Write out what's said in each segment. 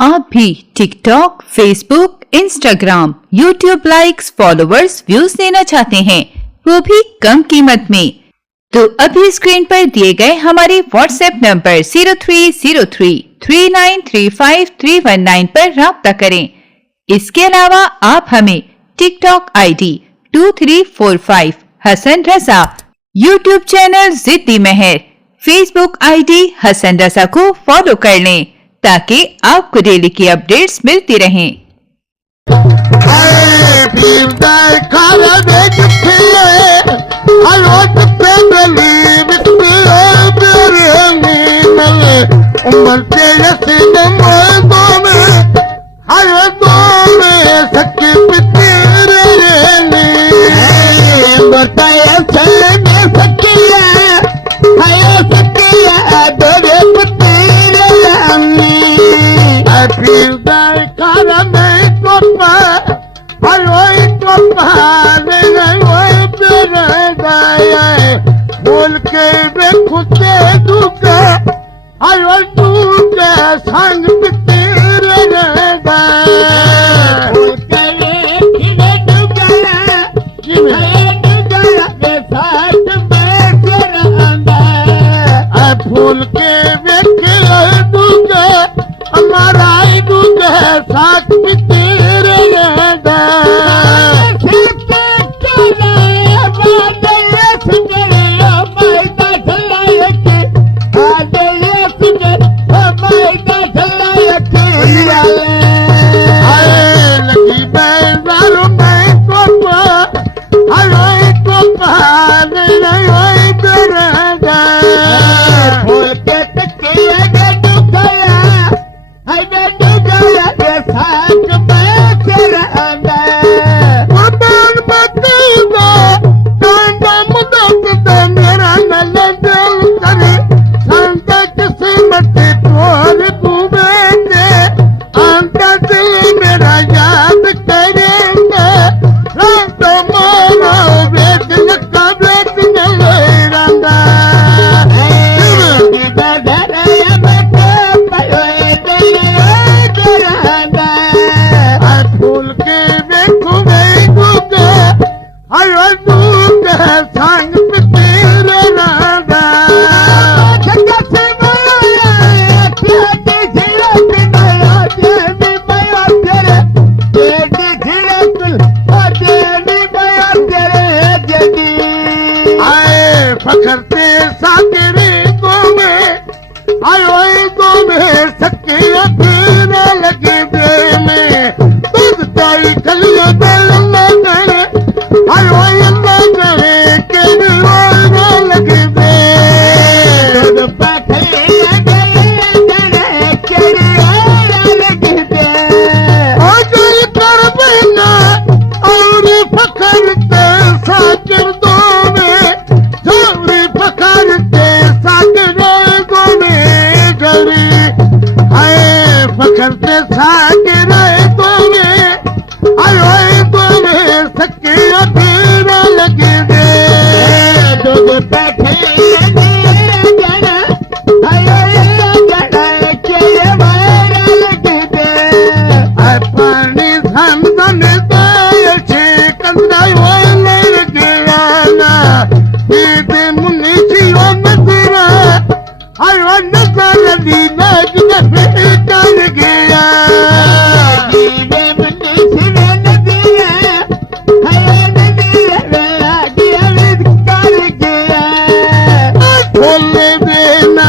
आप भी TikTok, Facebook, Instagram, YouTube likes, followers, views लेना चाहते हैं, वो भी कम कीमत में, तो अभी स्क्रीन पर दिए गए हमारे व्हाट्सएप नंबर 03033935 पर राब्ता करें। इसके अलावा आप हमें TikTok ID 2345 Hasan Raza, YouTube channel जिद्दी महर, फेसबुक आईडी हसन रजा को फॉलो कर लें ताकि आपको डेली की अपडेट्स मिलती रहें। बोल के खुदे दुका आयो तू के संग तेरे रहेगा बोल के खिले दुका जिवे दुका के साथ मैं रहूंगा आ फूल के खिले दुका हमारा दुका साथ तेरे रहेगा फखरते सागरे को में आयो को में सके फिर लगे दे में दूध ताई कलियो दिल न करे आयो अल्लाह करे के न लगे दे दूध पाखे लगे करे के लगे दे ओ जल कर बिना और फखरते सागर दो करते सागरे तोने आयो तोने सके फिर लगे दे दूध बैठे जड़ा आयो जड़ा के मारा लगे दे पानी धन दे छे कंदा लगे ना दे मुन्नी जीवा मदरा आयो नजर दी नग कर गया जीवे मुन्नी सिवे नदिया है नदिया गया कर गया बोले देना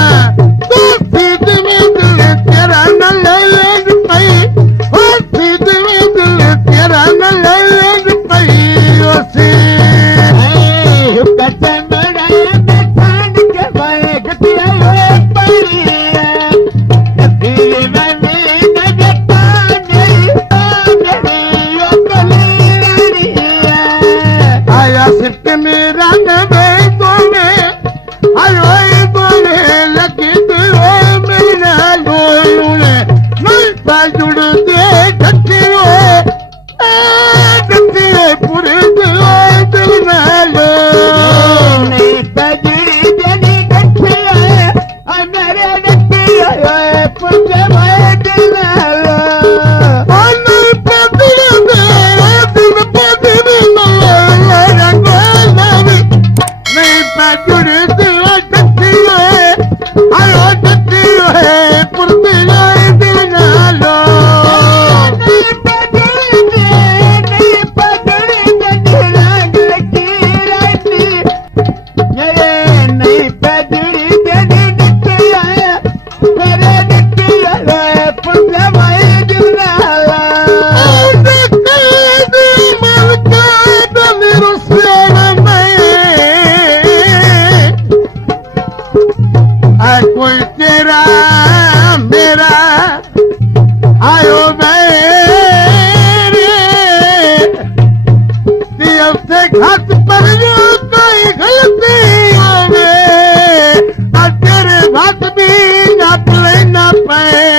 तो सीध में दिल तेरा न लग पई ओ सीध में दिल तेरा न लग पई ओसे कसम रहे मैं ठंड के भाई गतिया पड़ी पुजे भाई दिल पुण्य भाई दिलना कोई तेरा मेरा आयो मेरे दिल से घाट पर जो कोई गलती होवे तेरे बात भी ना पले ना पाए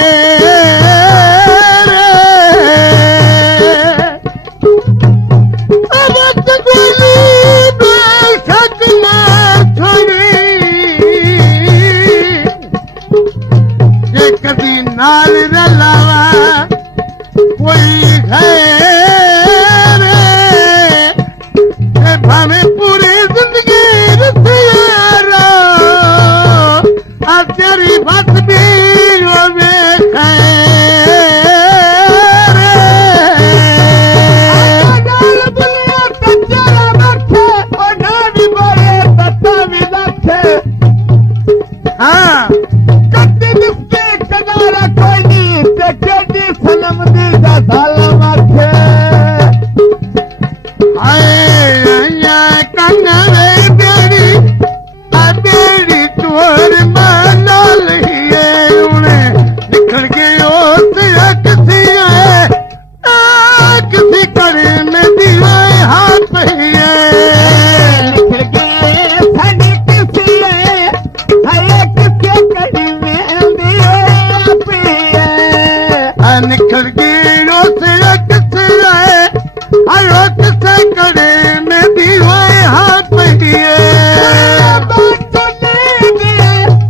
नाल रलावा कोई है भावे पूरी जिंदगी रसियारो अब तेरी बात भी रोवे हाँ निकल गई से आयो किसे करे में दीवाए हाथ पहिए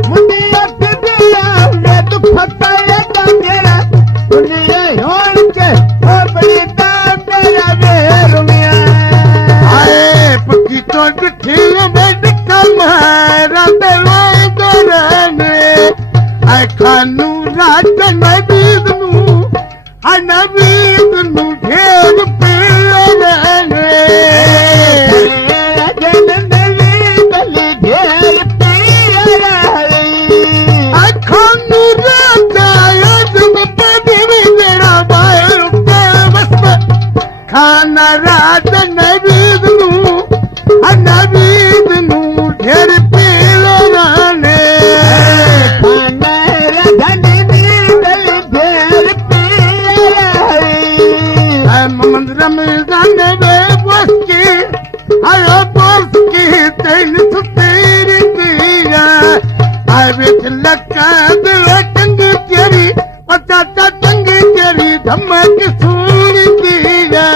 मुनिया दिया मैं दुख पाया मेरा दुनिया होड़ के ओ बड़ी दाम मेरा बेरुमिया आए पकी तो दिखी में निकल मारा देवाए दरने आई खानू रात नबी नबीद नु ढेर पीड़ने ढेर पीड़ने अखानू राजा तुम पदवी मेरा बाहर बस खाना रात नबीद नु ढेर पीड़ने रमजान में बसकी आयो बसकी तेन सुतेरी दिया आवे लक्का दिल टंग तेरी पचाचा टंग तेरी धमक सूरी दिया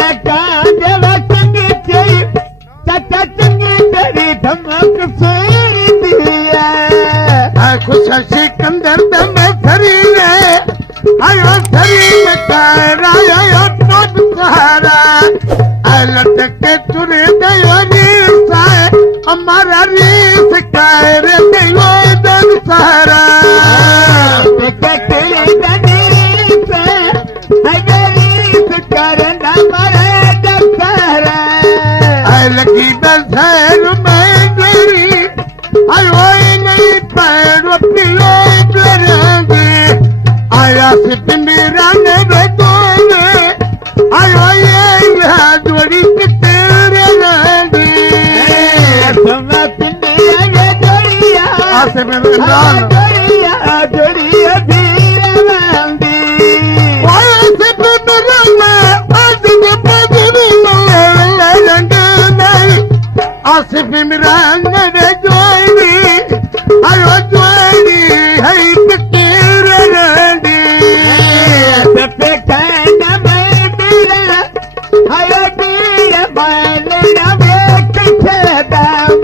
लक्का दिल टंग तेरी चाचा टंग तेरी धमक सूरी दिया खुश सिकंदर दम सरी है आयो सरी में तारा सहारा लटके तुरे दयो रीस हमारा रीस कायर दयो दन सहारा करना मरे दशहरा लगी दशहर में गिरी आयो नहीं पैर पिलो करेंगे आया सिद्ध मेरा ने दोने आयो ये जोड़ी तेरे रंगी तुम पिंडिया जोड़िया आसे मेरे नाम जोड़िया धीरे रंगी आया सिद्ध मेरा ने आज के पदवी में रंग नहीं आसे मेरा ने जोड़ी आयो जोड़ी है तेरे रंगी पे कहना मैं दिला आयो दिया बालना में किथे दाम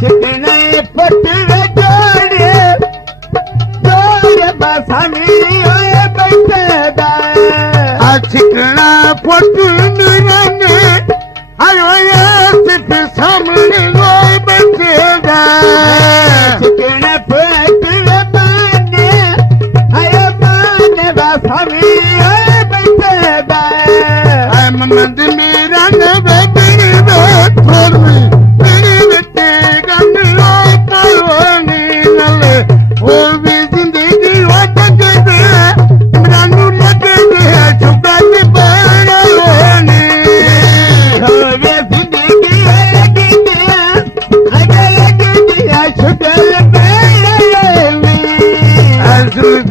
कितने पटरे जोड़े बसानी होए बैठे दा चिकना पटने रंगे आयो ये सिर्फ सामने होए बैठे दा चिकना पटरे बाने आयो बाने बसानी होए बैठे दा ममद मेरा नबे तेरी बात थोड़ी तेरी बेटे गंगलो पालोनी नले और भी जिंदगी दिल